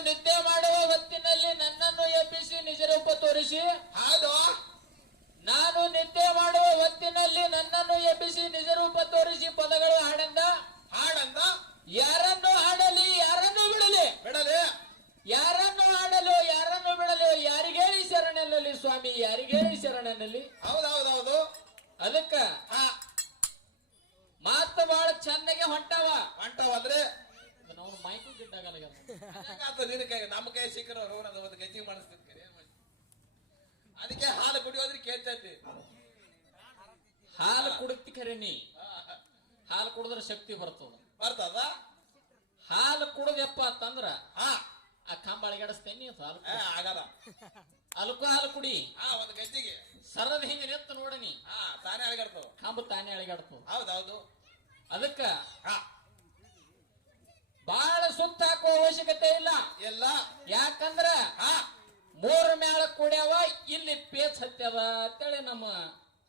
ನಿದ್ದೆ ಮಾಡುವ ಹೊತ್ತಿನಲ್ಲಿ ನನ್ನನ್ನು ಎಬ್ಬಿಸಿ ನಿಜರೂಪ ತೋರಿಸಿ. ಹೌದು. ನಾನು ನಿದ್ದೆ ಮಾಡುವ ಹೊತ್ತಿನಲ್ಲಿ ನನ್ನನ್ನು ಎಬ್ಬಿಸಿ ನಿಜರೂಪ ತೋರಿಸಿ ಪದಗಳು ಹಾಡಂದ ಹಾಡಂದ ಯಾರನ್ನು ಹಾಡಲಿ ಯಾರನ್ನು ಬಿಡಲಿ? ಬಿಡಲಿ. ಯಾರನ್ನು ಹಾಡಲು ಯಾರನ್ನು ಬಿಡಲು? ಯಾರಿಗೇಳಿ ಶರಣನಲ್ಲಿ ಸ್ವಾಮಿ ಯಾರಿಗೇಳಿ ಶರಣನಲ್ಲಿ? ಹೌದೌದೌದು. ಅದಕ್ಕ ಮಾತು ಬಹಳ ಚಂದಗೆ ಹೊಂಟವ. ಹೊಂಟವಂದ್ರೆ ನಾವು ಮೈಕು ಗಿಡ್ಡಾಗಲ್ಲ ಹೆಂಗಾತು ನಿನ್ನ ಕೈ ನಮ್ಮ ಕೈ ಸಿಕ್ಕರವ್ರು ಅದು ಒಂದು ಗಜ್ಜಿ ಮಾಡಿಸ್ತಿರ್ತಾರೆ ಅದಕ್ಕೆ ಹಾಲು ಕುಡಿಯೋದ್ರೆ ಕೇಳ್ತೈತಿ. ಹಾಲು ಕುಡಿತಿ ಖರೆ ನೀ. ಹಾಲು ಕುಡಿದ್ರೆ ಶಕ್ತಿ ಬರ್ತದ. ಬರ್ತದ? ಹಾಲು ಕುಡದಪ್ಪ ಅಂತಂದ್ರ ಹಾ. ಆ ಕಂಬ ಅಳಗಾಡಿಸ್ತೇನಿ ಹಾಲು ಆಗಲ್ಲ. ಅಲ್ಕು ಹಾಲು ಕುಡಿ. ಒಂದು ಗಜ್ಜಿಗೆ ಸರದ ಹಿಂಗ ನಿಂತು ನೋಡನಿ ತಾನೇ ಅಳಗಾಡ್ತಾವ ಕಂಬ ತಾನೇ ಅಳಗಾಡ್ತದ. ಹೌದೌದು. ಅದಕ್ಕ ಹಾ. ಬಹಳ ಸುತ್ತ ಹಾಕುವ ಅವಶ್ಯಕತೆ ಇಲ್ಲ. ಎಲ್ಲ ಯಾಕಂದ್ರ ಹಾ. ಮೂರ್ ಮ್ಯಾಳ ಕುಡ್ಯಾವ ಇಲ್ಲಿ ಪೇಚ್ ಹತ್ಯದ ಅಂತೇಳಿ ನಮ್ಮ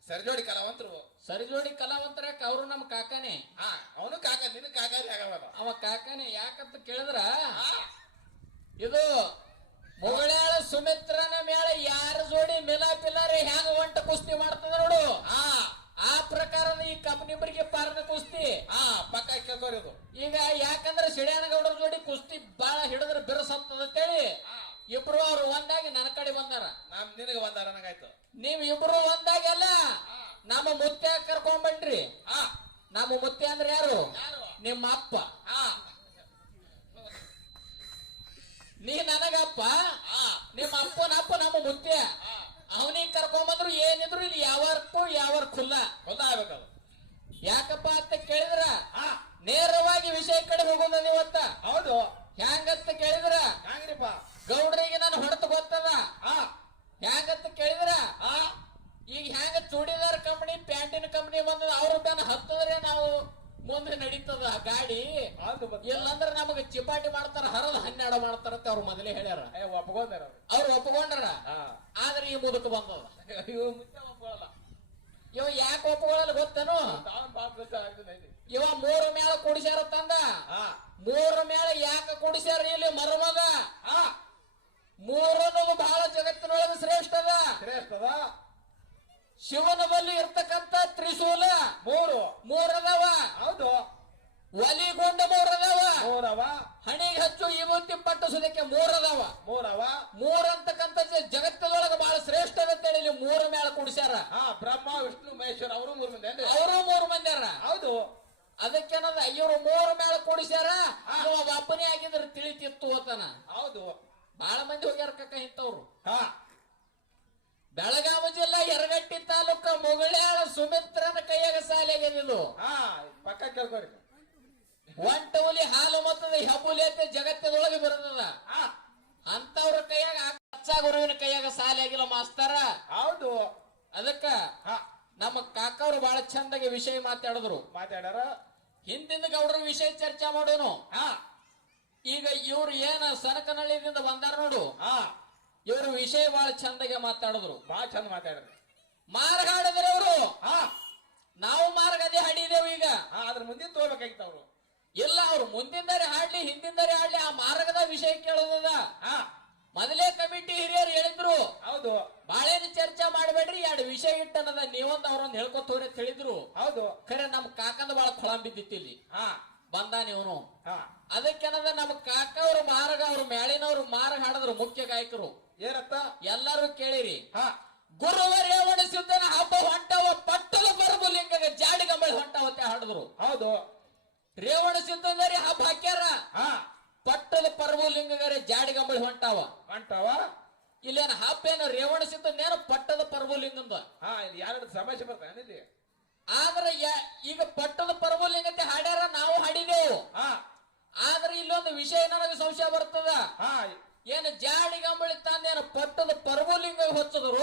ಸರಿಜೋಡಿ ಕಲಾವಂತರು. ಸರಿಜೋಡಿ ಕಲಾವಂತರ ಅವರು ನಮ್ಮ ಕಾಕಾನೆ. ಹಾ ಅವನು ಕಾಕ ನಿನ್ನ ಕಾಕ ಆಗಲ್ಲ. ಅವ ಕಾಕಾನೆ ಯಾಕಂತ ಕೇಳಿದ್ರ? ಇದು ಮುಗಳಾಳ ಸುಮಿತ್ರನ ಮೇಳ ಯಾರ ಜೋಡಿ ಮಿಲಾಪಿಲಾರಿ ಹ್ಯಾಂಗ ಒಂಟ ಕುಸ್ತಿ ಮಾಡ್ತದ ನೋಡು? ಹಾ. ಆ ಪ್ರಕಾರದ ಈ ಕಂಪನಿಬರಿಗೆ ಪಾರ್ನ ಕುಸ್ತಿ. ಆ ಪಕ್ಕ ಕೇಳ್ಕೋರಿ ಅದು. ಈಗ ಯಾಕಂದ್ರೆ ಸಿಡಿಯಾನಗೌಡರ ಜೋಡಿ ಕುಸ್ತಿ ಬಾಳ ಹಿಡಿದ್ರ ಬಿರಸಂತದ ಅಂತೇಳಿ ಹಾ. ಇಬ್ರು ಅವ್ರು ಒಂದಾಗಿ ನನ್ನ ಕಡೆ ಬಂದಾರ. ನಮ್ ನಿನಗೆ ಬಂದಾರ ನನಗಾಯ್ತು ನೀವ್ ಇಬ್ರು ಒಂದಾಗೆಲ್ಲ ನಮ್ಮ ಮುತ್ತೆ ಕರ್ಕೊಂಡ್ಬಂಡ್ರಿ ಹಾ. ನಮ್ಮ ಮುತ್ತೆ ಅಂದ್ರೆ ಯಾರು? ನಿಮ್ಮ ಅಪ್ಪ. ಹಾ. ನೀ ನನಗಪ್ಪ. ಹಾ. ನಿಮ್ಮ ಅಪ್ಪನ ಅಪ್ಪ ನಮ್ಮ ಮುತ್ಯ ಹಾ. ಅವನಿಗೆ ಕರ್ಕೊಂಬಂದ್ರು ಏನಿದ್ರು ಇಲ್ಲಿ ಯಾವಾರ್ಕು ಯಾವರ್ ಖುಲ್ಲ ಗೊತ್ತಾಗ್ಬೇಕದು. ಯಾಕಪ್ಪ ಅಂತ ಕೇಳಿದ್ರ? ನೇರವಾಗಿ ವಿಷಯ ಕಡೆ ಹೋಗೋದ ನೀವತ್ತ ಹೌದು. ಹ್ಯಾಂಗತ್ತ ಕೇಳಿದ್ರ? ಹ್ಯಾಂಗ್ರಿಪ್ಪ? ಗೌಡ್ರಿಗೆ ನಾನು ಹೊಡೆತು ಗೊತ್ತದ? ಹ್ಯಾಂಗತ್ತ ಹ್ಯಾಂಗಂತ ಕೇಳಿದ್ರ? ಈಗ ಹ್ಯಾಂಗ ಚೂಡಿದಾರ್ ಕಂಪನಿ ಪ್ಯಾಂಟಿನ ಕಂಪನಿ ಬಂದ ಅವ್ರ ಹತ್ತದ್ರೆ ನಾವು? ಮುಂದೆ ನಡೀತದ ಗಾಡಿ. ಇಲ್ಲಂದ್ರ ನಮಗ ಚಿಪಾಟಿ ಮಾಡ್ತಾರ ಹರದ ಹನ್ನೆರಡು ಮಾಡ್ತಾರ ಅಂತ ಅವ್ರು ಮೊದಲೇ ಹೇಳ್ಯಾರ. ಒಪ್ಕೊಂಡ್ರ ಅವ್ರು. ಒಪ್ಕೊಂಡ್ರ ಆದ್ರೆ ಈ ಮುದುಕ ಬಂದದ. ಇವು ಮುಂಚೆ ಒಪ್ಕೊಳ್ಳಲ್ಲ ಇವ ಯಾಕೆ ಒಪ್ಕೊಳ್ಳಲ್ಲ ಗೊತ್ತೇನು? ಇವ ಮೂರು ಮೇಳ ಕುಡಿಸ್ಯಾರ ತಂದ. ಹಾ. ಮೂರು ಮೇಳ ಯಾಕೆ ಕುಡಿಸ್ಯಾರ ಇಲ್ಲಿ ಮರುಮಗ ಮೂರನ್ನದು ಬಹಳ ಜಗತ್ತಿನೊಳಗೆ ಶ್ರೇಷ್ಠದ. ಶ್ರೇಷ್ಠದ? ಶಿವನ ಬಲ್ಲಿ ಇರ್ತಕ್ಕಂತ ತ್ರಿಶೂಲ ಮೂರು. ಮೂರದವ ಹೌದು. ಒಲಿಗೊಂಡ ಮೂರದವ ಮೂರವ. ಹಣಿಗೆ ಹಚ್ಚು ಇವತ್ತಿ ಪಟ್ಟು ಸುದಕ್ಕೆ ಮೂರದವ ಮೂರವ. ಮೂರಂತಕ್ಕಂತ ಜಗತ್ತದೊಳಗೆ ಬಹಳ ಶ್ರೇಷ್ಠ ಅಂತೇಳಿ ಇಲ್ಲಿ ಮೂರು ಮೇಳ ಕುಡಿಸ್ಯಾರ. ಹಾ ಬ್ರಹ್ಮ ವಿಷ್ಣು ಮಹೇಶ್ವರ ಅವರು ಮೂರು ಮಂದಿ ಅವರು ಮೂರು ಮಂದಿಯಾರ. ಹೌದು. ಅದಕ್ಕೇನದ ಇವರು ಮೂರು ಮೇಳ ಕೊಡಿಸ್ಯಾರ? ಒಬ್ಬನೇ ಆಗಿದ್ರೆ ತಿಳಿತಿತ್ತು ಅಂತನ. ಹೌದು. ಬಹಳ ಮಂದಿ ಹೋಗ್ಯಾರ ಕಕ್ಕ ಇಂಥವ್ರು. ಹಾ. ಬೆಳಗಾವಿ ಜಿಲ್ಲಾ ಯರಗಟ್ಟಿ ತಾಲೂಕ ಮುಗಳಾಳ ಸುಮಿತ್ರನ ಕೈಯಾಗ ಸಾಲಿಯಾಗಿದ್ದು ಹಾ ಪಕ್ಕ ಕೇಳ್ಕೊರಿ. ಒಂಟವಲಿ ಹಾಲು ಮತ್ತದ ಹೆಬ್ಬುಲಿ ಅಂತ ಜಗತ್ತದೊಳಗೆ ಬರ್ತದ ಹಾ. ಅಂತವ್ರ ಕೈಯಾಗ ಅಚ್ಚ ಗುರುವಿನ ಕೈಯಾಗ ಸಾಲಿಯಾಗಿಲ್ಲ ಮಾಸ್ತರ. ಹೌದು. ಅದಕ್ಕ ಹಾ. ನಮ್ಮ ಕಾಕವ್ರು ಬಹಳ ಚಂದಾಗಿ ವಿಷಯ ಮಾತಾಡಿದ್ರು. ಮಾತಾಡ್ಯಾರ? ಹಿಂದಿನ ಗೌಡ್ರ ವಿಷಯ ಚರ್ಚೆ ಮಾಡೋನು. ಹಾ. ಈಗ ಇವ್ರು ಏನ ಸನಕನಹಳ್ಳಿದಿಂದ ಬಂದಾರ ನೋಡು. ಹಾ. ಇವ್ರ ವಿಷಯ ಬಹಳ ಚಂದಗೆ ಮಾತಾಡಿದ್ರು. ಬಹಳ ಚಂದ ಮಾತಾಡಿದ್ರು. ಮಾರ್ಗ ಹಾಡಿದ್ರೆ ಅವರು ಹಾ. ನಾವು ಮಾರ್ಗದೇ ಹಾಡಿದೇವು ಈಗ. ಅದ್ರ ಮುಂದಿನ ತೋರ್ಬೇಕಾಗಿತ್ತು ಅವರು. ಇಲ್ಲ ಅವ್ರು ಮುಂದಿಂದರೆ ಹಾಡ್ಲಿ ಹಿಂದಿಂದರೆ ಹಾಡ್ಲಿ ಆ ಮಾರ್ಗದ ವಿಷಯ ಕೇಳೋದದ. ಹಾ. ಮೊದಲೇ ಕಮಿಟಿ ಹಿರಿಯರು ಹೇಳಿದ್ರು. ಹೌದು. ಬಾಳೇನು ಚರ್ಚೆ ಮಾಡಬೇಡ್ರಿ ಎರಡು ವಿಷಯ ಇಟ್ಟನದ ನೀವೊಂದು ಅವ್ರೊಂದು ಹೇಳ್ಕೊತ ಹೋಗ್ರಿ ಅಂತ ಹೇಳಿದ್ರು. ಹೌದು. ಖರೆ ನಮ್ ಕಾಕಂದ ಬಾಳ ಬಿದ್ದಿತ್ತು ಇಲ್ಲಿ. ಹಾ. ಬಂದ ಇವನು. ಅದಕ್ಕೆನದ ನಮ್ಮ ಕಾಕ ಅವರು ಮಾರಗ ಅವರು ಮ್ಯಾಳಿನವ್ರು ಮಾರ ಹಾಡಿದ್ರು ಮುಖ್ಯ ಗಾಯಕರು. ಏನತ್ತ? ಎಲ್ಲರೂ ಕೇಳಿರಿ. ಹಾ. ಗುರುವ ರೇವಣ ಸಿದ್ಧನ ಹಬ್ಬ ಹೊಂಟವ ಪಟ್ಟದ ಬರಬು ಲಿಂಗಗ ಜಾಡಿ ಗಂಬಳಿ ಹೊಂಟವತ್ತೆ ಹಾಡಿದ್ರು. ಹೌದು. ರೇವಣ ಸಿದ್ಧಂದರಿ ಹಬ್ಬ ಹಾಕ್ಯಾರ? ಹಾ. ಪಟ್ಟದ ಪರ್ವು ಲಿಂಗಗರೆ ಜಾಡಿ ಗಂಬಳಿ ಹೊಂಟಾವ. ಹೊಂಟಾವ? ಇಲ್ಲೇನ ಹಬ್ಬ ಏನು ರೇವಣ ಸಿದ್ಧನೇನು ಪಟ್ಟದ ಪರ್ವು ಲಿಂಗಂದ? ಹಾ ಎರಡು ಸಮಸ್ಯೆ ಬರ್ತಾನೆ ಇಲ್ಲಿ? ಆದ್ರೆ ಈಗ ಪಟ್ಟದ ಪರ್ವಲಿಂಗತೆ ಹಾಡ್ಯಾರ ನಾವು ಹಾಡಿದೆವು. ಆದ್ರೆ ಇಲ್ಲೊಂದು ವಿಷಯ ನನಗೆ ಸಂಶಯ ಬರ್ತದ. ಹಾ. ಏನು ಜಾಡಿ ಗಂಬಳಿ ಏನ ಪಟ್ಟದ ಪರ್ವಲಿಂಗ ಹೊಚ್ಚದ್ರು?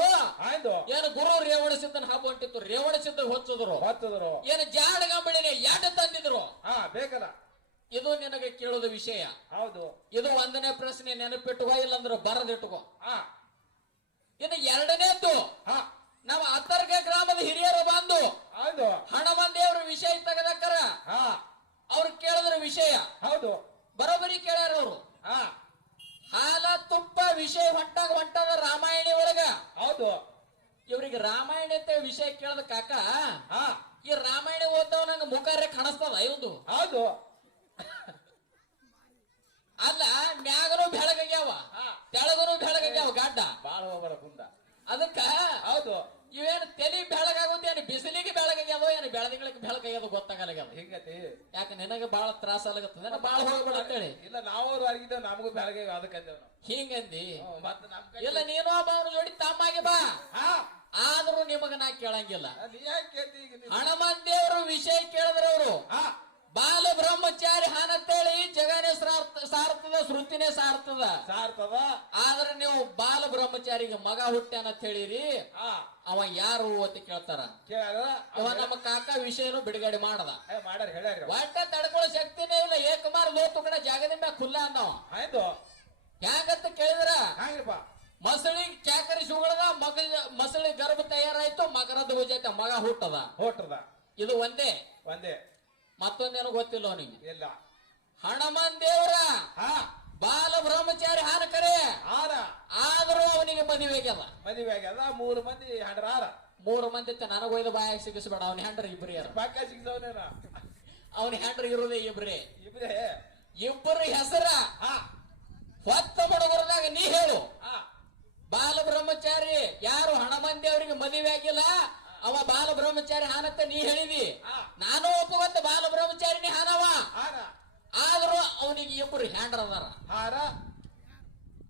ಏನು ಗುರು ರೇವಣ ಸಿದ್ಧನ ಹಬ್ಬ ಹೊಂಟಿತ್ತು ರೇವಣ ಸಿದ್ಧ ಹೊಚ್ಚದ್ರು. ಹೊತ್ತದ್ರು ಏನು ಜಾಡಿ ಗಂಬಳಿ ಯಾಟ ತಂದಿದ್ರು? ಹಾ ಬೇಕಲ್ಲ. ಇದು ನಿನಗೆ ಕೇಳೋದು ವಿಷಯ. ಹೌದು. ಇದು ಒಂದನೇ ಪ್ರಶ್ನೆ ನೆನಪಿಟ್ಟುಕೋ ಇಲ್ಲಂದ್ರೆ ಬರದಿಟ್ಟುಕೋ ಇನ್ನು ಎರಡನೇದ್ದು. ಹಾ. ನಾವು ಅಂತರ್ಗ ಗ್ರಾಮದ ಹಿರಿಯರು ಬಂದು ಹೌದು. ಹನುಮನ್ ದೇವ್ರ ವಿಷಯ ತೆಗೆದಕ್ಕರ ಹಾ. ಅವ್ರು ಕೇಳಿದ್ರ ವಿಷಯ. ಹೌದು. ಬರೋಬರಿ ಕೇಳ್ಯಾರ ಅವರು. ಹಾ. ಹಾಲ ತುಪ್ಪ ವಿಷಯ ಹೊಂಟಾಗ ಹೊಂಟದ ರಾಮಾಯಣಿ ಒಳಗ. ಹೌದು. ಇವ್ರಿಗೆ ರಾಮಾಯಣ ಅಂತ ವಿಷಯ ಕೇಳದ ಕಾಕ ಹಾ. ಈ ರಾಮಾಯಣ ಓದ್ತಾವ ನಂಗೆ ಮುಖಾರೆ ಕಾಣಿಸ್ತದ ಇವ್ದು. ಹೌದು. ಅಲ್ಲ ಮ್ಯಾಗನು ಬೆಳಗಾಗ್ಯಾವ. ತೆಳಗನು ಬೆಳಗಾಗ್ಯಾವ ಗಡ್ಡ. ಬಾಳ ಹೋಗ್ಬೇಡ ಕುಂದ. ಅದಕ್ಕ ಹೌದು. ಇವೇನು ತಲೆ ಬೆಳಗಾಗುತ್ತೆ ಏನು ಬಿಸಿಲಿಗೆ ಬೆಳಗಾಗ್ಯದ ಏನು ಬೆಳದಿಂಗಳಿಗೆ ಬೆಳಕಾಗ್ಯದ ಗೊತ್ತಾಗಲ್ಲ ಹಿಂಗತಿ. ಯಾಕೆ ನಿನಗೆ ಬಹಳ ತ್ರಾಸ ಆಗತ್ತದ ಬಾಳ ಹೋಗ್ಬೇಡ ಅಂತೇಳಿ? ಇಲ್ಲ ನಾವು ಅವ್ರು ನಮಗೂ ಬೆಳಗ್ಗೆ ಅದಕ್ಕೆ ಹಿಂಗಂದಿ? ಮತ್ತೆ ನಮ್ ಇಲ್ಲ ನೀನು ಒಬ್ಬ ಅವ್ನ ಜೋಡಿ ತಮ್ಮಾಗಿ ಬಾ. ಆದ್ರೂ ನಿಮಗ ನಾ ಕೇಳಂಗಿಲ್ಲ. ನೀ ಯಾಕೆ ಕೇಳ್ತಿ ಈಗ ದೇವರು ವಿಷಯ ಕೇಳಿದ್ರ ಅವರು ಬಾಲ ಬ್ರಹ್ಮಚಾರಿ ಹಾನಂತೇಳಿ ಜಗನೇ ಸಾರ್ತದ ಶ್ರುತಿನೇ ಸಾರ್ತದ ಸಾರ್ತದ ಆದ್ರೆ ನೀವು ಬಾಲ ಬ್ರಹ್ಮಚಾರಿಗೆ ಮಗ ಹುಟ್ಟ್ಯಾನ ಅಂತ ಹೇಳಿರಿ ಅವ ಯಾರು ಅಂತ ಕೇಳ್ತಾರ. ಕೇಳ ಅವ ನಮ್ಮ ಕಾಕ ವಿಷಯನು ಬಿಡುಗಡೆ ಮಾಡದ. ಒಟ್ಟ ತಡ್ಕೊಳ್ಳೋ ಶಕ್ತಿನೇ ಇಲ್ಲ ಏಕಮಾರ್ ಲೋತು ಕಡೆ ಜಾಗದ ಮ್ಯಾಗ ಖುಲ್ಲ ಅಂದವ ಆಯ್ತು. ಹ್ಯಾಂಗಂತ ಕೇಳಿದ್ರ? ಮಸಳಿ ಚಾಕರಿ ಸುಗಳದ ಮಗ ಮಸಳಿ ಗರ್ಭ ತಯಾರಾಯ್ತು ಮಗರದ ಜೊತೆ ಮಗ ಹುಟ್ಟದ. ಹುಟ್ಟದ. ಇದು ಒಂದೇ. ಒಂದೇ. ಮತ್ತೊಂದೇನು ಗೊತ್ತಿಲ್ಲ ಅವನಿಗೆ ಇಲ್ಲ. ಹಣಮನ್ ದೇವರ ಹಾ. ಬಾಲ ಬ್ರಹ್ಮಚಾರಿ ಹಾನ ಕರೆ. ಆರ ಆದ್ರೂ ಅವನಿಗೆ ಮದುವೆ ಆಗ್ಯದ. ಮದುವೆ ಆಗ್ಯದ ಮೂರು ಮಂದಿ ಹಂಡ್ರ ಆರ ಮೂರು ಮಂದಿ ನನಗ ಒಯ್ದು ಬಾಯಿಗೆ ಸಿಗಿಸ್ಬೇಡ ಅವನ ಹೆಂಡ್ರ ಇಬ್ರಿ ಯಾರ ಪಕ್ಕ ಸಿಗ್ದವನೇನ ಅವನ ಹೆಂಡ್ರ ಇರೋದೇ ಇಬ್ರೇ. ಇಬ್ರೇ. ಇಬ್ಬರು ಹೆಸರ. ಹಾ. ಹೊತ್ತ ಬಡಗರದಾಗ ನೀ ಹೇಳು. ಹಾ. ಬಾಲ ಬ್ರಹ್ಮಚಾರಿ ಯಾರು ಹಣಮಂದಿ ಅವರಿಗೆ ಮದುವೆ ಆಗಿಲ್ಲ ಅವ ಬಾಲ ಬ್ರಹ್ಮಚಾರಿ ಹಾನತ್ತ ನೀ ಹೇಳಿದಿ. ನಾನು ಒಪ್ಪುವಂತ ಬಾಲ ಬ್ರಹ್ಮಚಾರಿನಿ ಹಾನವ ಆದ್ರೂ ಅವನಿಗೆ ಇಬ್ಬರು ಹ್ಯಾಂಡ್ರ ಅದಾರ.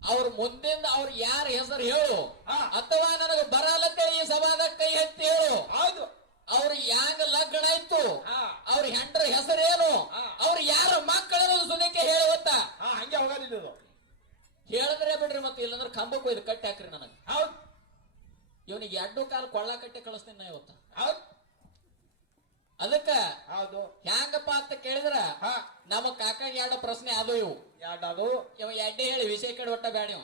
ಅವ್ರ ಮುಂದಿಂದ ಅವ್ರ ಯಾರ ಹೆಸರು ಹೇಳು. ಅಥವಾ ನನಗೆ ಬರಲತ್ತೆ ಈ ಸಭಾದ ಕೈ ಎತ್ತಿ ಹೇಳು. ಹೌದು. ಅವ್ರ ಯಾಂಗ ಲಗ್ನ ಆಯ್ತು? ಹಾ. ಅವ್ರ ಹೆಂಡ್ರ ಹೆಸರೇನು. ಅವ್ರ ಯಾರ ಮಕ್ಕಳನ್ನು ಸುದಕ್ಕೆ ಹೇಳುವತ್ತ ಹಂಗೆ ಹೋಗೋದಿಲ್ಲ ಇದು. ಹೇಳಿದ್ರೆ ಬಿಡ್ರಿ ಮತ್ತೆ ಇಲ್ಲಂದ್ರೆ ಕಂಬಕ್ಕೆ ಒಯ್ದು ಕಟ್ಟಿ ಹಾಕ್ರಿ ನನಗೆ. ಹೌದು. ಇವನಿಗೆ ಎರಡು ಕಾಲ ಕೊಳ್ಳ ಕಟ್ಟಿ ಕಳಿಸ್ತೀನಿ ನಾ ಇವತ್ತ. ಹೌದು. ಅದಕ್ಕ ಹೌದು. ಹ್ಯಾಂಗಪ್ಪ ಅಂತ ಕೇಳಿದ್ರ ಹಾ. ನಮ್ಮ ಕಾಕಾಗ ಎರಡು ಪ್ರಶ್ನೆ ಅದು ಇವು. ಎರಡದು ಇವ ಎಡ್ಡೆ ಹೇಳಿ ವಿಷಯ ಕಡೆ ಒಟ್ಟ ಬೇಡ ಇವ.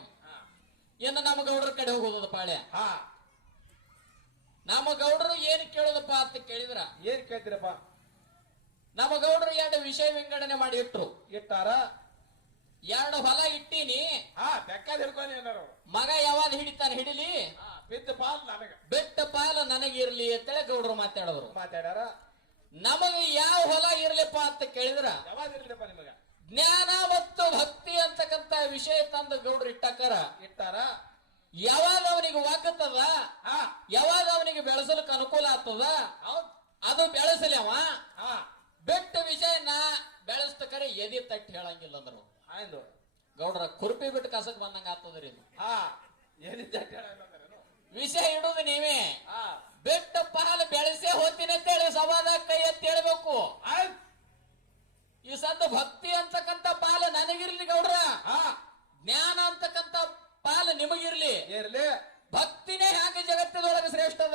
ಇನ್ನು ನಮ್ಮ ಗೌಡರ ಕಡೆ ಹೋಗೋದು ಪಾಳ್ಯ ಹಾ. ನಮ್ಮ ಗೌಡ್ರು ಏನ್ ಕೇಳೋದಪ್ಪ ಅಂತ ಕೇಳಿದ್ರ ಏನ್ ಕೇಳ್ತೀರಪ್ಪ? ನಮ್ಮ ಗೌಡ್ರು ಎರಡು ವಿಷಯ ವಿಂಗಡಣೆ ಮಾಡಿ ಇಟ್ರು. ಇಟ್ಟಾರ? ಎರಡು ಹೊಲ ಇಟ್ಟೀನಿ. ಮಗ ಯಾವಾಗ ಹಿಡಿತಾನೆ ಹಿಡಿಲಿ? ಬಿದ್ದ ಪಾಲ್ ನನಗ. ಬೆಟ್ಟ ಪಾಲ ನನಗಿರ್ಲಿ ಅಂತೇಳಿ ಗೌಡ್ರು ಮಾತಾಡಿದ್ರು ಮಾತಾಡ್ಯಾರ? ನಮಗೆ ಯಾವ ಹೊಲ ಇರ್ಲಿಪ್ಪ ಅಂತ ಕೇಳಿದ್ರ? ಯಾವಾಗ ಇರ್ಲಿಪ್ಪ ನಿಮಗ? ಜ್ಞಾನ ಮತ್ತು ಭಕ್ತಿ ಅಂತಕ್ಕಂತ ವಿಷಯ ತಂದ ಗೌಡ್ರು ಇಟ್ಟಕ್ಕಾರ ಇಟ್ಟಾರ? ಯಾವಾಗ ಅವನಿಗೆ ವಾಕತ್ತದ? ಹಾ ಯಾವಾಗ ಅವನಿಗೆ ಬೆಳೆಸಲಿಕ್ಕೆ ಅನುಕೂಲ ಆಗ್ತದ? ಅದು ಬೆಳೆಸಲಿ ಅವ ಹಾ ಬೆಟ್ಟ ವಿಷಯ ನಾ ಬೆಳೆಸ್ತಕರೆ ಎದಿ ತಟ್ಟಿ ಹೇಳಂಗಿಲ್ಲ ಅಂದ್ರು. ಆಯ್ತು. ಗೌಡ್ರ ಕುರುಪಿ ಬಿಟ್ಟು ಕಸಕ್ ಬಂದಂಗ ಆಗ್ತದ್ರಿ ಇದು. ಹಾ ತಟ್ಟಿ ಹೇಳಂದ್ರೇನು? ವಿಷಯ ಇಡುದು ನೀವೇ. ಬೆಟ್ಟ ಪಾಲ ಬೆಳೆಸೇ ಹೋಗ್ತೀನಿ ಕೇಳಿ ಸಭಾದಾಗ ಕೈ ಎತ್ತಿ ಹೇಳ್ಬೇಕು. ಆಯ್ತ್. ಈ ಸದ್ದ ಭಕ್ತಿ ಅಂತಕ್ಕಂತ ಪಾಲ ನನಗಿರ್ಲಿ ಗೌಡ್ರ. ಹಾ. ಜ್ಞಾನ ಅಂತಕ್ಕಂತ ಪಾಲ ನಿಮಗಿರ್ಲಿ. ಇರ್ಲಿ. ಭಕ್ತಿನೇ ಹಾಕಿ ಜಗತ್ತದೊಳಗೆ ಶ್ರೇಷ್ಠ ಅದ.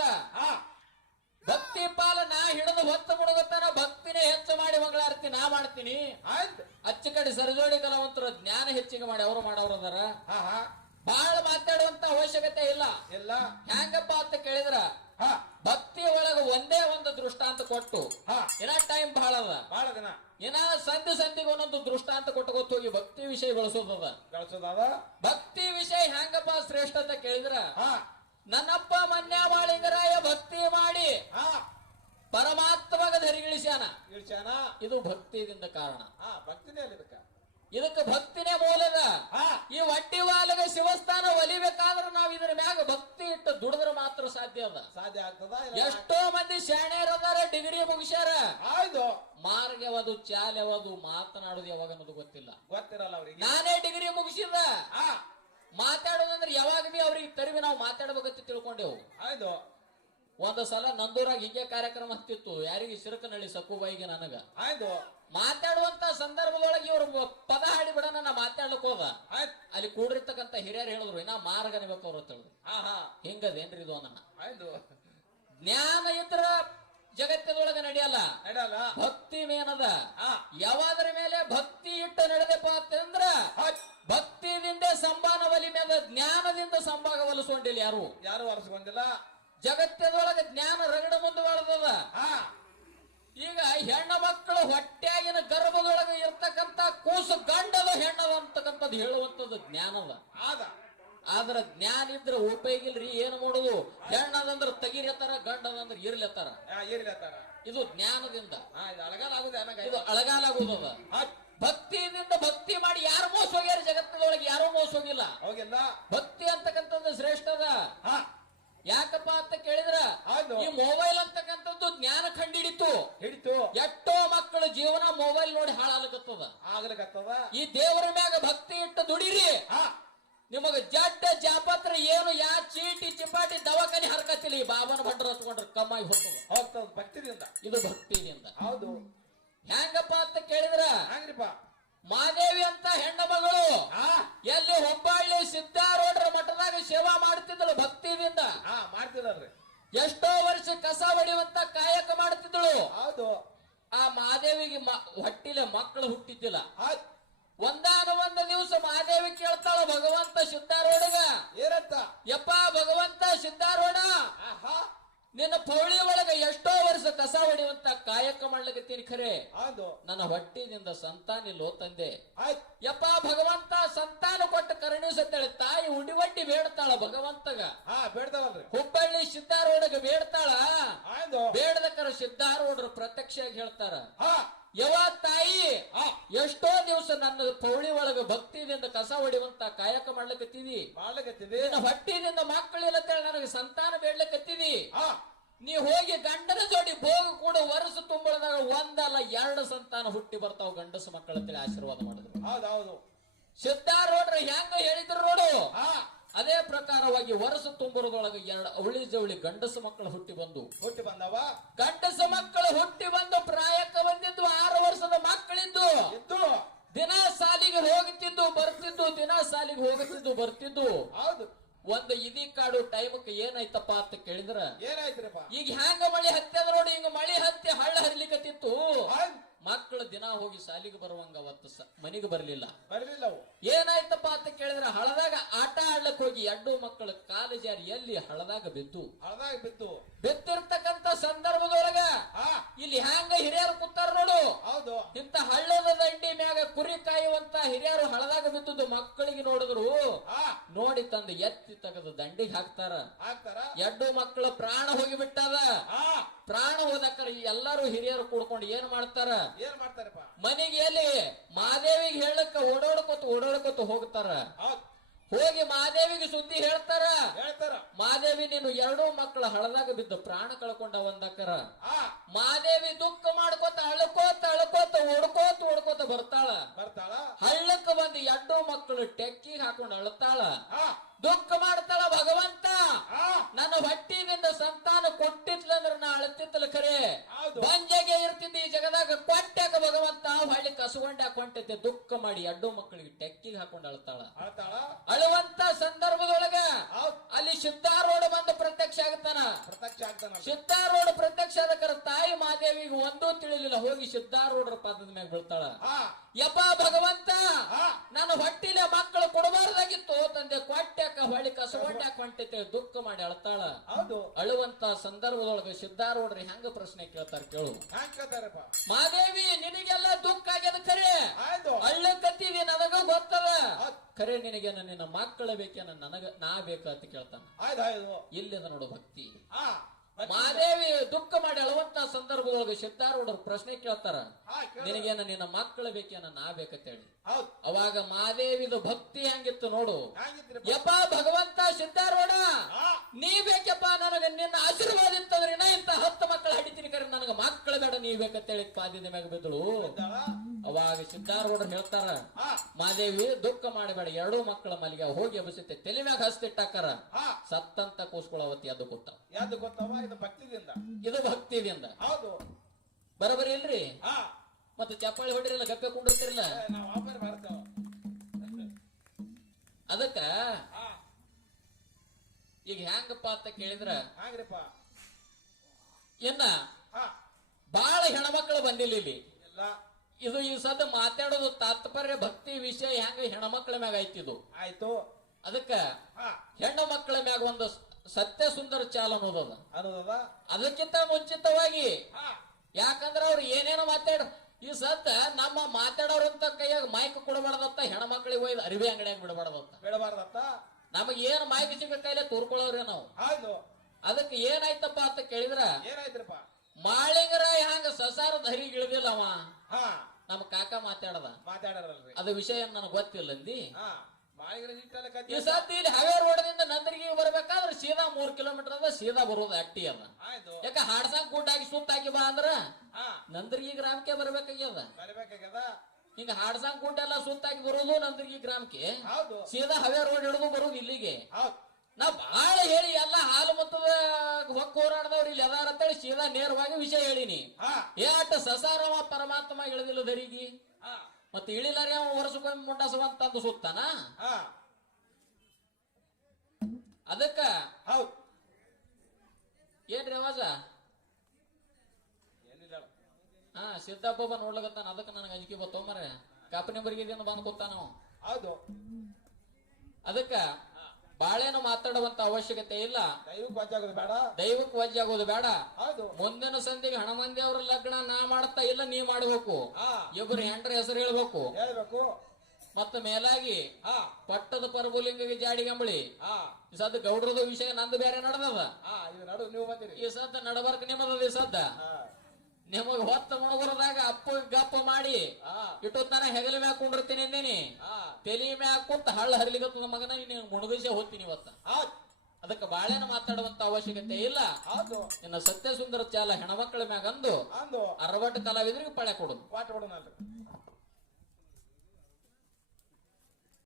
ಭಕ್ತಿ ಪಾಲ ನಾ ಹಿಡಿದು ಹೊತ್ತು ಮುಡುಗತ್ತಾನ ಭಕ್ತಿನೇ ಹೆಚ್ಚು ಮಾಡಿ ಮಂಗಳಾರತಿ ನಾ ಮಾಡ್ತೀನಿ. ಆಯ್ತ್. ಅಚ್ಚ ಕಡೆ ಸರಜೋಡಿ ಕಲಾವಂತರು ಜ್ಞಾನ ಹೆಚ್ಚಿಗೆ ಮಾಡಿ ಅವರು ಮಾಡೋರು ಅದಾರ. ಬಹಳ ಮಾತಾಡುವಂತ ಅವಶ್ಯಕತೆ ಇಲ್ಲ. ಇಲ್ಲ. ಹ್ಯಾಂಗಪ್ಪ ಅಂತ ಕೇಳಿದ್ರ? ಹಾ. ಭಕ್ತಿ ಒಳಗ ಒಂದೇ ಒಂದು ದೃಷ್ಟಾಂತ ಕೊಟ್ಟು. ಹಾ. ಇನ್ನ ಟೈಮ್ ಬಹಳ ಅದ. ಬಹಳ ದಿನ. ಇನ್ನ ಸಂಧಿ ಸಂಧಿಗೆ ಒಂದೊಂದು ದೃಷ್ಟಾಂತ ಕೊಟ್ಟು ಹೋಗಿ ಭಕ್ತಿ ವಿಷಯ ಗಳಿಸೋದಾದ ಭಕ್ತಿ ವಿಷಯ ಹ್ಯಾಂಗಪ್ಪ ಶ್ರೇಷ್ಠ ಅಂತ ಕೇಳಿದ್ರ? ಹಾ. ನನ್ನಪ್ಪ ಮನ್ಯಾವಾಳಿಗರಾಯ ಭಕ್ತಿ ಮಾಡಿ. ಹಾ. ಪರಮಾತ್ಮಗ ಧರಿಗಿಳಿಸ್ಯಾನ. ಇಳಿಸ್ಯಾನ. ಇದು ಭಕ್ತಿಯಿಂದ ಕಾರಣ. ಭಕ್ತಿನೇ ಅಲ್ಲಿ ಇದಕ್ಕ ಭಕ್ತಿನೇ ಮೂಲದ. ಈ ವಡ್ಡಿ ವಾಲಗ ಶಿವಸ್ಥಾನ ಒಲಿಬೇಕಾದ್ರೆ ನಾವ್ ಇದ್ರ ಮ್ಯಾಗ ಭಕ್ತಿ ಇಟ್ಟು ದುಡಿದ್ರೆ ಮಾತ್ರ ಸಾಧ್ಯ ಅದ. ಸಾಧ್ಯ ಆಗ್ತದ? ಎಷ್ಟೋ ಮಂದಿ ಶಾಣ್ಯರದಾರ ಡಿಗ್ರಿ ಮುಗಿಸ್ಯಾರ. ಆಯ್ತು ಮಾರ್ಗ ಯಾವುದು ಚಾಲ್ ಯಾವುದು ಮಾತನಾಡೋದು ಯಾವಾಗ ಅನ್ನೋದು ಗೊತ್ತಿಲ್ಲ. ಗೊತ್ತಿರಲ್ಲ ಅವ್ರಿಗೆ. ನಾನೇ ಡಿಗ್ರಿ ಮುಗಿಸಿದ. ಮಾತಾಡೋದಂದ್ರೆ ಯಾವಾಗ ಬಿ ಅವ್ರಿಗೆ ತರಿವಿ ನಾವು ಮಾತಾಡ್ಬೇಕಂತ ತಿಳ್ಕೊಂಡೆವು. ಆಯ್ತು ಒಂದು ಸಲ ನಂದೂರಾಗ ಹೀಗೆ ಕಾರ್ಯಕ್ರಮ ಹತ್ತಿತ್ತು. ಯಾರಿಗೆ ಸಕ್ಕು ಸಕ್ಕುಬಾಯಿಗೆ ನನಗ. ಆಯ್ತು. ಮಾತಾಡುವಂತ ಸಂದರ್ಭದೊಳಗೆ ಇವ್ರು ಪದ ಹಾಡಿ ಬಿಡ ನನ್ನ ಮಾತಾಡ್ಲಿಕ್ಕೆ ಹೋದ ಆಯ್ತು. ಅಲ್ಲಿ ಕೂಡಿರ್ತಕ್ಕಂತ ಹಿರಿಯರು ಹೇಳಿದ್ರು ಇನ್ನ ಮಾರ್ಗ ಅನ್ಬೇಕು ಅವ್ರು ಅಂತ ಹೇಳಿದ್ರು ಹಾ ಹಾ. ಹಿಂಗದೇನ್ರಿ ಇದು ನನ್ನ ಆಯ್ತು. ಜ್ಞಾನ ಇದ್ರ ಜಗತ್ತಿನೊಳಗ ನಡೆಯಲ್ಲ. ನಡೆಯಲ್ಲ. ಭಕ್ತಿ ಮೇನದ. ಯಾವಾದ್ರ ಮೇಲೆ ಭಕ್ತಿ ಇಟ್ಟ ನಡೆದಪ್ಪ ಅಂತಂದ್ರ ಭಕ್ತಿಯಿಂದ ಸಂಬಾನ ಒಲಿ ಮೇಲೆ ಜ್ಞಾನದಿಂದ ಸಂಭಾಗ ಒಲಿಸ್ಕೊಂಡಿಲ್ಲ ಯಾರು? ಯಾರು ಒರೆಸ್ಕೊಂಡಿಲ್ಲ ಜಗತ್ತದೊಳಗ ಜ್ಞಾನ ರಗಡ ಮುಂದುವರೆದದ. ಈಗ ಹೆಣ್ಣು ಮಕ್ಕಳು ಹೊಟ್ಟೆಯಾಗಿನ ಗರ್ಭದೊಳಗೆ ಇರ್ತಕ್ಕಂತ ಕೂಸು ಗಂಡದ ಹೆಣ್ಣದ ಅಂತಕ್ಕಂಥದ್ದು ಹೇಳುವಂಥದ್ದು ಹೇಳುವಂತದ್ದು ಜ್ಞಾನದ ಆದ. ಆದ್ರ ಜ್ಞಾನ ಇದ್ರೆ ಉಪಯೋಗ ಇಲ್ರಿ ಏನ್ ಮಾಡುದು? ಹೆಣ್ಣದಂದ್ರ ತೆಗಿರತ್ತಾರ ಗಂಡದಂದ್ರ ಇರ್ಲತ್ತಾರ ಇದು ಜ್ಞಾನದಿಂದ. ಹಾ ಇದು ಅಳಗಾಲಾಗುವುದದ ಭಕ್ತಿಯಿಂದ ಭಕ್ತಿ ಮಾಡಿ ಯಾರು ಮೋಸ ಹೋಗ್ಯಾರ ಜಗತ್ತಿನೊಳಗೆ ಯಾರು ಮೋಸ ಹೋಗಿಲ್ಲ. ಹೋಗಿಲ್ಲ ಭಕ್ತಿ ಅಂತಕ್ಕಂಥದ್ದು ಶ್ರೇಷ್ಠದ. ಯಾಕಪ್ಪ ಅಂತ ಕೇಳಿದ್ರ? ಹೌದು. ಈ ಮೊಬೈಲ್ ಅಂತಕ್ಕಂಥದ್ದು ಜ್ಞಾನ ಕಂಡಿಡಿತು. ಹಿಡಿತು. ಎಷ್ಟೋ ಮಕ್ಕಳ ಜೀವನ ಮೊಬೈಲ್ ನೋಡಿ ಹಾಳಾಗತ್ತದ ಆಗ್ಲಿಕತ್ತದ ಈ ದೇವರ ಮ್ಯಾಗ ಭಕ್ತಿ ಇಟ್ಟು ದುಡಿರಿ. ಹಾ. ನಿಮಗ ಜಡ್ಡ ಜಾಪತ್ರ ಏನು ಯಾ ಚೀಟಿ ಚಿಪಾಟಿ ದವಾಖಾನಿ ಹರಕತ್ತಿಲ್ಲ. ಈ ಬಾಬನ ಭಟ್ರ ಹತ್ಕೊಂಡ್ರೆ ಕಮ್ಮಾಯಿ ಹೋಗ್ತದ. ಹೋಗ್ತದ ಭಕ್ತಿದಿಂದ. ಇದು ಭಕ್ತಿಯಿಂದ. ಹೌದು. ಹೆಂಗಪ್ಪ ಅಂತ ಕೇಳಿದ್ರ? ಹಂಗ್ರಿಪ್ಪ ಮಾದೇವಿ ಅಂತ ಹೆಣ್ಣು ಮಗಳು. ಎಲ್ಲಿ ಹುಬ್ಬಳ್ಳಿ ಸಿದ್ಧಾರೂಢರ ಮಠದಾಗ ಸೇವಾ ಮಾಡ್ತಿದ್ದಳು ಭಕ್ತಿಯಿಂದ. ಮಾಡ್ತಿದ್ರಿ ಎಷ್ಟೋ ವರ್ಷ ಕಸ ಹೊಡೆಯುವಂತ ಕಾಯಕ ಮಾಡ್ತಿದ್ದಳು. ಹೌದು. ಆ ಮಾದೇವಿಗೆ ಹೊಟ್ಟಿಲೆ ಮಕ್ಕಳು ಹುಟ್ಟಿದ್ದಿಲ್ಲ ಆಯ್ತ್ ಒಂದಾನ ಒಂದ ದಿವಸ ಮಾದೇವಿ ಕೇಳ್ತಾಳ ಭಗವಂತ ಸಿದ್ದಾರೂಢಗ ಏನಂತ ಯಪ್ಪ ಭಗವಂತ ಸಿದ್ದಾರೂಢ ಆಹಾ ನಿನ್ನ ಪೌಳಿ ಒಳಗ ಎಷ್ಟೋ ವರ್ಷ ಕಸ ಹೊಡೆಯುವಂತ ಕಾಯಕ ಮಾಡ್ಲಿಕ್ಕೆ ಖರೆ. ನನ್ನ ಹೊಟ್ಟಿನಿಂದ ಸಂತಾನ ಇಲ್ಲೋ ತಂದೆ. ಆಯ್ತ್. ಯಪ್ಪ ಭಗವಂತ ಸಂತಾನ ಕೊಟ್ಟು ಕರುಣಿಸುತ್ತಾಳೆ ತಾಯಿ ಉಡಿವಟ್ಟಿ ಬೇಡ್ತಾಳ ಭಗವಂತಗ. ಹುಬ್ಬಳ್ಳಿ ಸಿದ್ಧಾರೂಢಗ ಬೇಡ್ತಾಳ? ಬೇಡದಕ್ಕರ ಪ್ರತ್ಯಕ್ಷ ಪ್ರತ್ಯಕ್ಷವಾಗಿ ಹೇಳ್ತಾರ. ಹಾ. ಯವ ತಾಯಿ ಎಷ್ಟೋ ದಿವಸ ನನ್ನ ಪೌಳಿ ಒಳಗ ಭಕ್ತಿಯಿಂದ ಕಸ ಹೊಡೆಯುವಂತ ಕಾಯಕ ಮಾಡ್ಲಿಕ್ಕೆ ಹೊಟ್ಟಿನಿಂದ ಮಕ್ಕಳಿಲ್ಲ ನನಗೆ ಸಂತಾನ ಬೇಡ್ಲಿಕ್ಕೆ ನೀ ಹೋಗಿ ಗಂಡನ ಜೋಡಿ ಭೋಗ ಕೂಡ ವರ್ಷ ತುಂಬಳದಾಗ ಒಂದಲ್ಲ ಎರಡು ಸಂತಾನ ಹುಟ್ಟಿ ಬರ್ತಾವ ಗಂಡಸ ಮಕ್ಕಳ ಅಂತೇಳಿ ಆಶೀರ್ವಾದ ಮಾಡಿದ್ರು. ಹೌದೌದು. ಹೌದು ಸಿದ್ದಾರೂಢ್ರ ಹೆಂಗ ಹೇಳಿದ್ರು ನೋಡು. ಅದೇ ಪ್ರಕಾರವಾಗಿ ವರಸು ತುಂಬರದೊಳಗೆ ಎರಡು ಅವಳಿ ಜವಳಿ ಗಂಡಸು ಮಕ್ಕಳು ಹುಟ್ಟಿ ಬಂದು. ಹುಟ್ಟಿ ಬಂದವ? ಗಂಡಸು ಮಕ್ಕಳು ಹುಟ್ಟಿ ಬಂದು ಪ್ರಾಯಕ್ಕೆ ಬಂದಿದ್ದು ಆರು ವರ್ಷದ ಮಕ್ಕಳಿದ್ದು. ದಿನ ಸಾಲಿಗೆ ಹೋಗುತ್ತಿದ್ದು ಬರ್ತಿದ್ದು ದಿನ ಸಾಲಿಗೆ ಹೋಗುತ್ತಿದ್ದು ಬರ್ತಿದ್ದು. ಹೌದು. ಒಂದು ಇದಿ ಕಾಡು ಟೈಮಕ್ಕೆ ಏನಾಯ್ತಪ್ಪ ಅಂತ ಕೇಳಿದ್ರ ಏನಾಯ್ತ್ರಿಪ್ಪ? ಈಗ ಹ್ಯಾಂಗ ಮಳಿ ಹತ್ಯದ ನೋಡಿ ಹಿಂಗ ಮಳಿ ಹತ್ತಿ ಹಳ್ಳ ಹರಿಲಿಕತ್ತಿತ್ತು. ಮಕ್ಕಳು ದಿನ ಹೋಗಿ ಸಾಲಿಗೆ ಬರುವಂಗ ಅವತ್ತು ಮನೆಗೆ ಬರಲಿಲ್ಲ. ಬರಲಿಲ್ಲ ಏನಾಯ್ತಪ್ಪ ಅಂತ ಕೇಳಿದ್ರೆ ಹಳದಾಗ ಆಟ ಆಡ್ಲಕ್ ಹೋಗಿ ಎರಡು ಮಕ್ಕಳು ಕಾಲು ಜಾರಿ ಎಲ್ಲಿ ಹಳದಾಗ ಬಿದ್ದು? ಹಳದಾಗ ಬಿತ್ತು ಬಿದ್ದಿರ್ತಕ್ಕಂತ ಸಂದರ್ಭದೊಳಗ ಇಲ್ಲಿ ಹ್ಯಾಂಗ ಹಿರಿಯರು ಕೂತಾರ ನೋಡು. ಹೌದು. ಇಂತ ಹಳ್ಳದ ದಂಡಿ ಮ್ಯಾಗ ಕುರಿ ಕಾಯುವಂತ ಹಿರಿಯರು ಹಳದಾಗ ಬಿದ್ದುದು ಮಕ್ಕಳಿಗೆ ನೋಡಿದ್ರು. ನೋಡಿ ತಂದು ಎತ್ತಿ ತೆಗೆದು ದಂಡಿಗೆ ಹಾಕ್ತಾರ. ಹಾಕ್ತಾರ. ಎರಡು ಮಕ್ಕಳ ಪ್ರಾಣ ಹೋಗಿಬಿಟ್ಟದ. ಹಾ. ಪ್ರಾಣ ಹೋದಕ್ಕರ ಎಲ್ಲರೂ ಹಿರಿಯರು ಕೂಡ್ಕೊಂಡು ಏನ್ ಮಾಡ್ತಾರ? ಏನ್ ಮಾಡ್ತಾರಪ್ಪ? ಮನೆಗೆ ಎಲ್ಲಿ? ಮಾದೇವಿಗೆ ಹೇಳಕ್ಕ ಓಡಾಡ್ಕೊತ ಓಡಾಡ್ಕೊತ ಹೋಗ್ತಾರ. ಹೌದ್. ಹೋಗಿ ಮಾದೇವಿಗೆ ಸುದ್ದಿ ಹೇಳ್ತಾರ. ಹೇಳ್ತಾರ. ಮಾದೇವಿ ನೀನು ಎರಡೂ ಮಕ್ಕಳ ಹಳದಾಗ ಬಿದ್ದು ಪ್ರಾಣ ಕಳ್ಕೊಂಡ ಒಂದಕ್ಕರ ಮಹಾದೇವಿ ಮಾದೇವಿ ದುಃಖ ಮಾಡ್ಕೋತ ಅಳ್ಕೋತ ಅಳ್ಕೋತ ಓಡ್ಕೋತ ಓಡ್ಕೋತ ಬರ್ತಾಳ. ಬರ್ತಾಳ? ಹಳ್ಳಕ್ಕ ಬಂದು ಎರಡು ಮಕ್ಕಳು ಟೆಕ್ಕಿ ಹಾಕೊಂಡು ಅಳ್ತಾಳ. ದುಃಖ ಮಾಡ್ತಾಳ ಭಗವಂತ. ನನ್ನ ಹೊಟ್ಟಿನಿಂದ ಸಂತಾನ ಕೊಟ್ಟಿತ್ಲಂದ್ರ ನಾ ಅಳತಿತ್ತಲ ಖರೆ ಹೌದು. ಹೊಳ್ಳಿ ಹಾಕೊಂಡೈತೆ ದುಃಖ ಮಾಡಿ ಅಡ್ಡು ಮಕ್ಕಳಿಗೆ ಟೆಕ್ಕಿಗೆ ಹಾಕೊಂಡು ಅಳ್ತಾಳ. ಅಳ್ತಾಳ? ಅಳುವಂತ ಸಂದರ್ಭದೊಳಗ ಅಲ್ಲಿ ಸಿದ್ದಾರೋಡ ಬಂದು ಪ್ರತ್ಯಕ್ಷ ಆಗ್ತಾನ? ಪ್ರತ್ಯಕ್ಷ ಆಗ್ತಾನ ಸಿದ್ದಾರೋಡ ಪ್ರತ್ಯಕ್ಷ ಆದಕರ ತಾಯಿ ಮಾದೇವಿಗೆ ಒಂದೂ ತಿಳಿಲಿಲ್ಲ. ಹೋಗಿ ಸಿದ್ದಾರೋಡರ ಪಾದದ ಮೇಲೆ ಬೀಳ್ತಾಳ. ಯಪ್ಪ ಭಗವಂತ ನನ್ನ ಹೊಟ್ಟಿಲೆ ಮಕ್ಕಳು ಕೊಡಬಾರ್ದಾಗಿತ್ತು. ತಂದೆ ಕೊಟ್ಟ್ಯಾಕ ಕಸ ಕಸಗೊಂಡ್ಯಾಕ ಹೊಂಟೈತೆ ದುಃಖ ಮಾಡಿ ಅಳ್ತಾಳ. ಹೌದು. ಅಳುವಂತ ಸಂದರ್ಭದೊಳಗೆ ಸಿದ್ಧಾರೂಢರು ಹೆಂಗ ಪ್ರಶ್ನೆ ಕೇಳ್ತಾರ ಕೇಳು. ಮಾದೇವಿ ನಿನಗೆಲ್ಲ ದುಃಖ ಆಗ್ಯದ ಖರೆ ಅಳ್ಳಕತ್ತೀವಿ ನನಗ ಗೊತ್ತದ? ಕರೆ ಖರೆ ನಿನಗೆ ನಿನ್ನ ಮಕ್ಕಳ ಬೇಕೇನ? ನನಗ ನಾ ಬೇಕಾ ಅಂತ ಕೇಳ್ತಾನ ಆಯ್ತು ಇಲ್ಲಿದ ನೋಡು ಭಕ್ತಿ. ಮಾದೇವಿ ದುಃಖ ಮಾಡಿ ಅಳುವಂತ ಸಂದರ್ಭದೊಳಗೆ ಸಿದ್ದಾರೂಢರು ಪ್ರಶ್ನೆ ಕೇಳ್ತಾರ. ನಿನಗೇನ ನಿನ್ನ ಮಕ್ಕಳು ಬೇಕೇನ ನಾ ಬೇಕಂತೇಳಿ. ಅವಾಗ ಮಾದೇವಿದು ಭಕ್ತಿ ಹೆಂಗಿತ್ತು ನೋಡು. ಯಪ್ಪ ಭಗವಂತ ಸಿದ್ಧಾರೂಢ ನೀ ಬೇಕಪ್ಪ ನನಗ ನಿನ್ನ ಆಶೀರ್ವಾದ ಇತ್ತಂದ್ರೆ ಇನ್ನ ಇಂತ ಹತ್ತು ಮಕ್ಕಳು ಹಡಿತೀನಿ ಕರೆ ನನಗ ಮಕ್ಕಳು ಬೇಡ ನೀ ಬೇಕಂತೇಳಿ ಪಾದಿದ ಮ್ಯಾಗ ಬಿದ್ದಳು? ಅವಾಗ ಸಿದ್ಧಾರೂಢರು ಹೇಳ್ತಾರ ಮಾದೇವಿ ದುಃಖ ಮಾಡಬೇಡ ಎರಡೂ ಮಕ್ಕಳ ಮಲಿಗೆ ಹೋಗಿ ಎಬ್ಬಿಸುತ್ತೆ ತಲೆ ಮ್ಯಾಗ ಹಸ್ತಿಟ್ಟಾಕಾರ ಸತ್ತಂತ ಕೂಸ್ಕೊಳ್ಳವತ್ತಿ ಅದು ಗೊತ್ತ ಯಾವ್ದು ಗೊತ್ತವ ಇದು ಭಕ್ತಿದಿಂದ. ಇದು ಭಕ್ತಿದಿಂದ. ಹೌದು. ಬರಬರಿ ಇಲ್ರಿ? ಮತ್ತೆ ಚಪ್ಪಾಳಿ ಹೊಡಿರಲ್ಲ ಗಪ್ಪೆ ಕುಂಡಿರ್ತಿರಲ್ಲ? ಅದಕ್ಕ ಈಗ ಹೆಂಗಪ್ಪ ಅಂತ ಕೇಳಿದ್ರ ಇನ್ನ ಹಾ. ಬಾಳ ಹೆಣ್ಮಕ್ಳು ಬಂದಿಲ್ಲ ಇಲ್ಲಿ. ಎಲ್ಲ ಇದು ಈ ಸದ ಮಾತಾಡೋದು ತಾತ್ಪರ್ಯ ಭಕ್ತಿ ವಿಷಯ ಹೆಂಗ ಹೆಣ್ಮಕ್ಳ ಮ್ಯಾಗ ಐತಿದು? ಆಯ್ತು. ಅದಕ್ಕ ಹೆಣ್ಣು ಮಕ್ಕಳ ಮ್ಯಾಗ ಒಂದು ಸತ್ಯ ಸುಂದರ ಚಾಲ ಅನ್ನೋದದ. ಅನ್ನೋದದ? ಅದಕ್ಕಿಂತ ಮುಂಚಿತವಾಗಿ ಯಾಕಂದ್ರ ಅವ್ರು ಏನೇನೋ ಮಾತಾಡ ಈ ಸತ್ತ ನಮ್ಮ ಮಾತಾಡೋರಂತ ಕೈಯಾಗ ಮೈಕ್ ಕೊಡಬಾರ್ದತ್ತ ಹೆಣ್ಮಕ್ಳಿಗೆ ಒಯ್ದು ಅರಿವಿ ಅಂಗಡಿಯಾಗ ಬಿಡಬಾರ್ದತ್ತ. ಬಿಡಬಾರ್ದತ್ತ? ನಮಗೆ ಏನ್ ಮೈಕ್ ಸಿಕ್ಕ ಕೈಲೇ ತೋರ್ಕೊಳ್ಳೋರಿ ನಾವು. ಅದಕ್ಕೆ ಏನಾಯ್ತಪ್ಪ ಅಂತ ಕೇಳಿದ್ರ? ಏನಾಯ್ತ್ರಪ್ಪ? ಮಾಳಿಂಗರ ಹ್ಯಾಂಗ ಸಸಾರ ಧರಿ ಇಳಿದಿಲ್ಲ ಅವ? ಹಾ. ನಮ್ಮ ಕಾಕ ಮಾತಾಡದ. ಮಾತಾಡರಲ್ರಿ. ಅದು ವಿಷಯ ನನಗೆ ಗೊತ್ತಿಲ್ಲ ಅಂದಿ ಮಾಳಿಗರ ನಿಟ್ಟಲ್ಲ ಈ ಕತ್ತಿ ಸತಿ ಇಲ್ಲಿ ಹವೇ ರೋಡ್ದಿಂದ ನಂದರಿಗೆ ಬರ್ಬೇಕಾದ್ರೆ ಸೀದಾ ಮೂರ್ ಕಿಲೋಮೀಟರ್ ಅದ ಸೀದಾ ಬರೋದು ಅಟ್ಟಿ ಅದ. ಆಯ್ತು. ಯಾಕ ಹಾಡ್ಸಂಗ್ ಕೂಟಾಗಿ ಸುತ್ತಾಗಿ ಬಾ ಅಂದ್ರ? ಹಾ. ನಂದರ್ಗಿ ಗ್ರಾಮಕ್ಕೆ ಬರ್ಬೇಕಾಗ್ಯದ. ಬರಬೇಕಾಗ್ಯದ. ಹಿಂಗ ಹಾಡ್ಸಂಗ್ ಕೂಟ ಎಲ್ಲ ಸುತ್ತಾಗಿ ಬರೋದು ನಂದರ್ಗಿ ಗ್ರಾಮಕ್ಕೆ. ಹೌದು. ಸೀದಾ ಹವೇ ರೋಡ್ ಹಿಡಿದು ಬರೋದು ಇಲ್ಲಿಗೆ. ಹೌದು. ನಾ ಬಹಳ ಹೇಳಿ ಎಲ್ಲ ಹಾಲು ಮತ್ತದ ಹೊಕ್ಕ ಹೋರಾಡದವ್ರು ಇಲ್ಲಿ ಅದಾರ ಅಂತೇಳಿ ಶೀಲಾ ನೇರವಾಗಿ ವಿಷಯ ಹೇಳಿನಿ. ಏಟ ಸಸಾರವ ಪರಮಾತ್ಮ ಇಳಿದಿಲ್ಲ ದರಿಗೆ. ಮತ್ತೆ ಇಳಿಲಾರಿ ಅವ ವರ್ಷಕ್ಕೊಮ್ಮೆ ಅಂತ ತಂದು ಸುತ್ತಾನ? ಅದಕ್ಕ ಹೌದು ಏನ್ರಿ ಅವಾಜ? ಹಾ ಸಿದ್ದಪ್ಪ ನೋಡ್ಲಕತ್ತಾನ ಅದಕ್ಕೆ ನನಗೆ ಅಂಜಿಕೆ ಬತ್ತೊಮ್ಮರೆ ಕಾಪನಿ ಬರ್ಗಿದಿಂದ ಬಂದು ಕೂತಾನ ಅವ. ಹೌದು. ಅದಕ್ಕ ಬಾಳೆನು ಮಾತಾಡುವಂತ ಅವಶ್ಯಕತೆ ಇಲ್ಲ. ದೈವಕ್ಕೆ ವಜ್ಜಾಗೋದು ಬೇಡ. ದೈವಕ್ಕೆ ವಜ್ಜೆ ಆಗೋದು ಬೇಡ. ಹೌದು. ಮುಂದಿನ ಸಂಧಿಗೆ ಹಣಮಂದಿ ಅವ್ರ ಲಗ್ನ ನಾ ಮಾಡ್ತಾ ಇಲ್ಲ ನೀ ಮಾಡ್ಬೇಕು. ಹಾ. ಇಬ್ಬರು ಹೆಂಡ್ರ ಹೆಸರು ಹೇಳ್ಬೇಕು. ಹೇಳ್ಬೇಕು. ಮತ್ತ ಮೇಲಾಗಿ ಹಾ. ಪಟ್ಟದ ಪರಬುಲಿಂಗಿಗೆ ಜಾಡಿಗಂಬಳಿ ಹಾ. ಈ ಸದ್ದ ಗೌಡ್ರದ ವಿಷಯ ನಂದು ಬೇರೆ ನಡೆದದ. ಹಾ ಇದು ನಡು ನೀವು ಬಂದಿರಿ. ಈ ಸದ್ದ ನಡಬರ್ಕ ನಿಮ್ಮದ ಈ ಸದ್ದ. ಹಾ. ನಿಮಗ್ ಹೊತ್ತ ಮುಣಗುರದಾಗ ಅಪ್ಪ ಗಪ್ಪ ಮಾಡಿ ಇಟ್ಟು ಇಟ್ಟೊತ್ತನ ಹೆಗಲ ಮ್ಯಾಗ ಕುಂಡಿರ್ತೀನಿ ಅಂದೇನಿ. ತೆಲಿ ಮ್ಯಾಗ ಕುಂತ ಹಳ್ಳ ಹರಿಲಿಗತ್ತದ ಮಗನ ನೀನು ಮುಣಗಿಸಿ ಹೋಗ್ತೀನಿ ಇವತ್ತ. ಅದಕ್ಕೆ ಬಾಳೆನ ಮಾತಾಡುವಂತ ಅವಶ್ಯಕತೆ ಇಲ್ಲ. ಇನ್ನು ಸತ್ಯ ಸುಂದರ ಚಾಲ ಹೆಣ್ಮಕ್ಳ ಮ್ಯಾಗಂದು ಅಂದು ಅರವಟ್ಟು ಕಲಾವಿದ್ರಿಗೆ ಪಳೆ ಕೊಡುದು.